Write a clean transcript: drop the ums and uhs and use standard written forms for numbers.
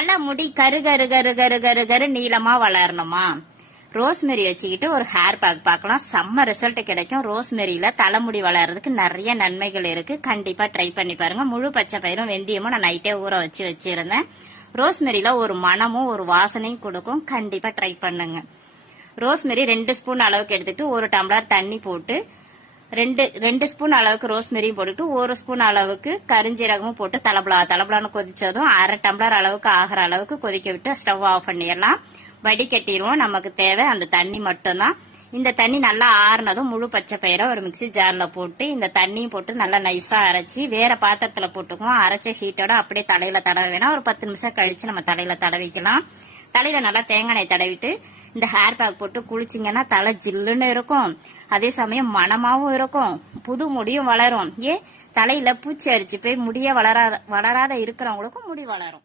தலை முடி கரு கரு கரு கரு கரு கரு நீளமா வளரணுமா? ரோஸ்மெரி வச்சுக்கிட்டு ஒரு ஹேர் பேக் பார்க்கலாம். செம்ம ரிசல்ட் கிடைக்கும். ரோஸ்மெரியில தலைமுடி வளர்றதுக்கு நிறைய நன்மைகள் இருக்கு. கண்டிப்பா ட்ரை பண்ணி பாருங்க. முழு பச்சை பயிரும் வெந்தயமும் நான் நைட்டே ஊற வச்சிருந்தேன். ரோஸ்மெரியில ஒரு மனமும் ஒரு வாசனையும் கொடுக்கும். கண்டிப்பா ட்ரை பண்ணுங்க. ரோஸ்மெரி 2 ஸ்பூன் அளவுக்கு எடுத்துட்டு 1 டம்ளர் தண்ணி போட்டு 2 ஸ்பூன் அளவுக்கு ரோஸ்மெரியும் போட்டுட்டு 1 ஸ்பூன் அளவுக்கு கரிஞ்சீரகமும் போட்டு தலபலான்னு கொதிச்சதும் 1/2 டம்ளர் அளவுக்கு ஆகிற அளவுக்கு கொதிக்க விட்டு ஸ்டவ் ஆஃப் பண்ணிடலாம். வடிகட்டிடுவோம். நமக்கு தேவை அந்த தண்ணி மட்டும்தான். இந்த தண்ணி நல்லா ஆறுனதும் முழு பச்சை பயிரை ஒரு மிக்சி ஜார்ல போட்டு இந்த தண்ணியும் போட்டு நல்லா நைஸா அரைச்சி வேற பாத்திரத்துல போட்டுக்குவோம். அரைச்ச ஹீட்டோட அப்படியே தலையில தடவை வேணா. ஒரு 10 நிமிஷம் கழிச்சு நம்ம தலையில தடவிக்கலாம். தலையில நல்லா தேங்காய் எண்ணெய் தடவிட்டு இந்த ஹேர் பேக் போட்டு குளிச்சிங்கன்னா தலை ஜில்லுன்னு இருக்கும். அதே சமயம் மணமாவும் இருக்கும். புது முடியும் வளரும். தலையில பூச்சி அரிச்சு போய் முடிய வளராத இருக்கிறவங்களுக்கும் முடி வளரும்.